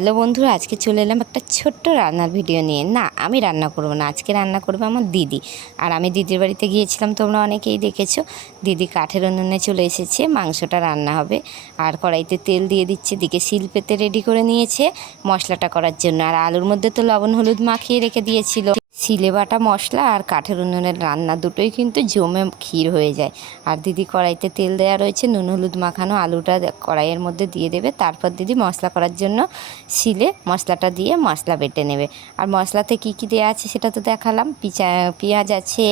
Hello বন্ধুরা, আজকে চলে এলাম একটা ছোট্ট রান্নার ভিডিও নিয়ে। না, আমি রান্না করব না, আজকে রান্না করবে আমার দিদি। আর আমি দিদির বাড়িতে গিয়েছিলাম, তোমরা অনেকেই দেখেছ। দিদি কাঠের উনুনে চলে এসেছে, মাংসটা রান্না হবে। আর কড়াইতে তেল দিয়ে দিচ্ছে, দিকে শিল পেতে রেডি করে নিয়েছে মশলাটা করার জন্য। আর আলুর মধ্যে তো লবণ, হলুদ মাখিয়ে রেখে দিয়েছিল। শিলে বাটা মশলা আর কাঠের উনুনের রান্না দুটোই কিন্তু জমে ক্ষীর হয়ে যায়। আর দিদি কড়াইতে তেল দেওয়া রয়েছে, নুন, হলুদ মাখানো আলুটা কড়াইয়ের মধ্যে দিয়ে দেবে। তারপর দিদি মশলা করার জন্য শিলে মশলাটা দিয়ে মশলা বেটে নেবে। আর মশলাতে কি কি দেওয়া আছে সেটা তো দেখালাম। পিচা, পেঁয়াজ আছে,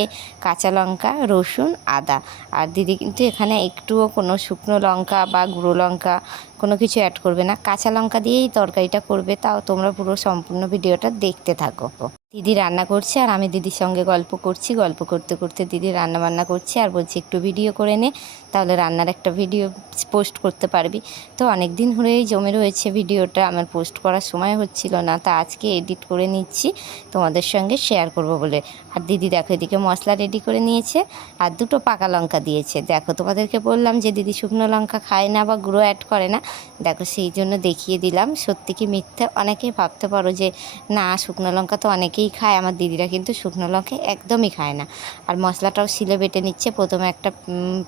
কাঁচা লঙ্কা, রসুন, আদা। আর দিদি কিন্তু এখানে একটুও কোনো শুকনো লঙ্কা বা গুঁড়ো লঙ্কা কোনো কিছু অ্যাড করবে না। কাঁচা লঙ্কা দিয়েই তরকারিটা করবে, তাও তোমরা পুরো সম্পূর্ণ ভিডিওটা দেখতে থাকো। দিদি রান্না করছে আর আমি দিদির সঙ্গে গল্প করছি, গল্প করতে করতে দিদি রান্না বান্না করছে আর বলছি একটু ভিডিও করে নে, তাহলে রান্নার একটা ভিডিও পোস্ট করতে পারবি। তো অনেক দিন ধরেই জমে রয়েছে ভিডিওটা, আমার পোস্ট করার সময় হচ্ছিল না, তা আজকে এডিট করে নিচ্ছি, তোমাদের সঙ্গে শেয়ার করব বলে। আর দিদি দেখো এদিকে মশলা রেডি করে নিয়েছে আর দুটো পাকা লঙ্কা দিয়েছে। দেখো তোমাদেরকে বললাম যে দিদি শুকনো লঙ্কা খায় না বা গুঁড়ো অ্যাড করে না, দেখো সেই জন্য দেখিয়ে দিলাম। সত্যি কি মিথ্যে? অনেকেই ভাবতে পারো যে না, শুকনো লঙ্কা তো অনেকেই খায়, আমার দিদিরা কিন্তু শুকনো লঙ্কা একদমই খায় না। আর মশলাটাও শিলে বেটে নিচ্ছে, প্রথমে একটা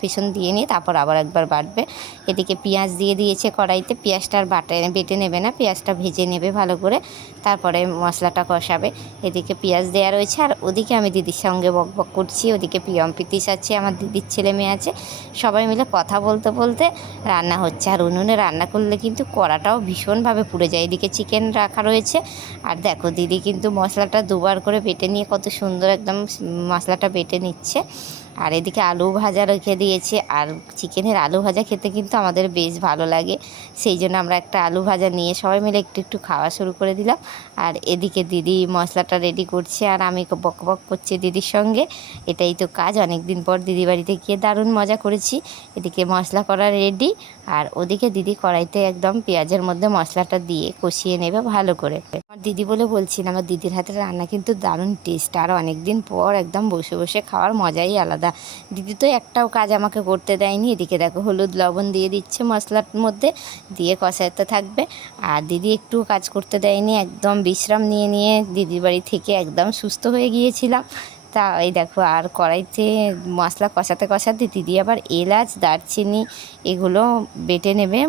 পিছন দিয়ে নিয়ে তারপর আবার একবার বাটবে। এদিকে পেঁয়াজ দিয়ে দিয়েছে কড়াইতে, পেঁয়াজটা আর বাটে, বেটে নেবে না, পেঁয়াজটা ভেজে নেবে ভালো করে, তারপরে মশলাটা কষাবে। এদিকে পেঁয়াজ দেওয়া রয়েছে, আর ওদিকে আমি দিদির সঙ্গে বক বক করছি, ওদিকে পিয়ম পিতিস আছে, আমার দিদির ছেলে মেয়ে আছে, সবাই মিলে কথা বলতে বলতে রান্না হচ্ছে। আর উনুনে রান্না করলে কিন্তু কড়াটাও ভীষণভাবে পুড়ে যায়। এদিকে চিকেন রাখা রয়েছে, আর দেখো দিদি কিন্তু মশলাটা দুবার করে বেটে নিয়ে কত সুন্দর একদম মশলাটা বেটে নিচ্ছে। আর এদিকে আলু ভাজা রেখে দিয়েছে, আর চিকেনের আলু ভাজা খেতে কিন্তু আমাদের বেশ ভালো লাগে। সেই জন্য আমরা একটা আলু ভাজা নিয়ে সবাই মিলে একটু একটু খাওয়া শুরু করে দিলাম। আর এদিকে দিদি মশলাটা রেডি করছে, আর আমি বক বক করছি দিদির সঙ্গে। এটাই তো কাজ অনেক দিন পর দিদি বাড়িতে গিয়ে দারুণ মজা করেছি। এদিকে মশলা করা রেডি আর ওদিকে দিদি কড়াইতে একদম পেঁয়াজের মধ্যে মশলাটা দিয়ে কষিয়ে নেবে ভালো করে। দিদি বলে বলছি আমার দিদির হাতের রান্না কিন্তু দারুণ টেস্ট আর অনেক দিন পর একদম বসে বসে খাওয়ার মজাই আলাদা। দিদি তো একটাও কাজ আমাকে করতে দেয়নি, এদিকে দেখো হলুদ লবণ দিয়ে দিচ্ছে মশলার মধ্যে, দিয়ে কষাতে থাকবে। আর দিদি একটু কাজ করতে দেয়নি, একদম বিশ্রাম নিয়ে নিয়ে দিদির বাড়ি থেকে একদম সুস্থ হয়ে গিয়েছিলাম। তা এই দেখো, আর কড়াইতে মশলা কষাতে কষাতে দিদি আবার এলাচ, দারচিনি এগুলো বেটে নেবে।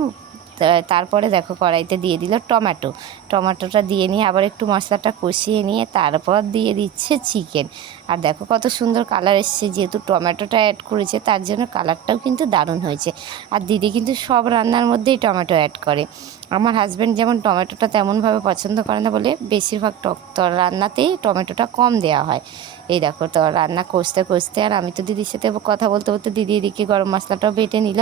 তারপরে দেখো কড়াইতে দিয়ে দিল টমেটো। টমেটোটা দিয়ে নিয়ে আবার একটু মশলাটা কষিয়ে নিয়ে তারপর দিয়ে দিচ্ছে চিকেন আর দেখো কত সুন্দর কালার এসছে, যেহেতু টমেটোটা অ্যাড করেছে, তার জন্য কালারটাও কিন্তু দারুণ হয়েছে। আর দিদি কিন্তু সব রান্নার মধ্যেই টমেটো অ্যাড করে। আমার হাজব্যান্ড যেমন টমেটোটা তেমনভাবে পছন্দ করে না বলে, বেশিরভাগ টক রান্নাতেই টমেটোটা কম দেওয়া হয়। এই দেখো তো রান্না কষতে কষতে আর আমি তো দিদির সাথে কথা বলতে বলতে দিদি এদিকে গরম মশলাটাও বেটে নিল।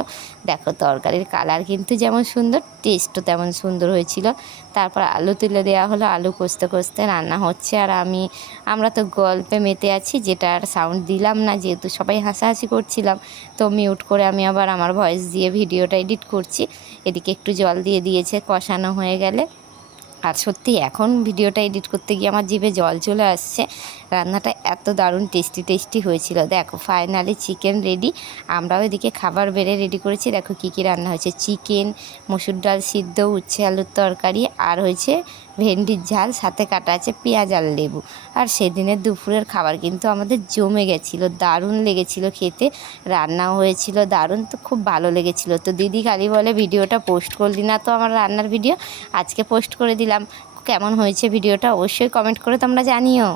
দেখো তরকারির কালার কিন্তু যেমন সুন্দর টেস্টও তেমন সুন্দর হয়েছিল। তারপর আলু তুলে দেওয়া হলো, আলু কষতে কষতে রান্না হচ্ছে। আর আমি, আমরা তো গল্পে মেতে আছি, যেটা আর সাউন্ড দিলাম না, যেহেতু সবাই হাসাহাসি করছিলাম, তো মিউট করে আমি আবার আমার ভয়েস দিয়ে ভিডিওটা এডিট করছি। এদিকে একটু জল দিয়ে দিয়েছে, কষানো হয়ে গেলে। আর সত্যি এখন ভিডিওটা এডিট করতে গিয়ে আমার জিভে জল চলে আসছে। রান্নাটা এত দারুণ টেস্টি টেস্টি হয়েছিল। দেখো ফাইনালি চিকেন রেডি আমরাও এদিকে খাবার বেড়ে রেডি করেছি। দেখো কী কী রান্না হয়েছে। চিকেন মসুর ডাল সিদ্ধ, উচ্ছে আলুর তরকারি, আর হয়েছে ভেন্ডির ঝাল, সাথে কাটা আছে পেঁয়াজ আর লেবু। আর সেদিনের দুপুরের খাবার কিন্তু আমাদের জমে গেছিল, দারুণ লেগেছিল খেতে। রান্নাও হয়েছিল দারুণ, তো খুব ভালো লেগেছিল। তো দিদি খালি বলে, ভিডিওটা পোস্ট করলি না তো আমার রান্নার ভিডিও আজকে পোস্ট করে দিলাম। কেমন হয়েছে ভিডিওটা অবশ্যই কমেন্ট করে তোমরা জানিও।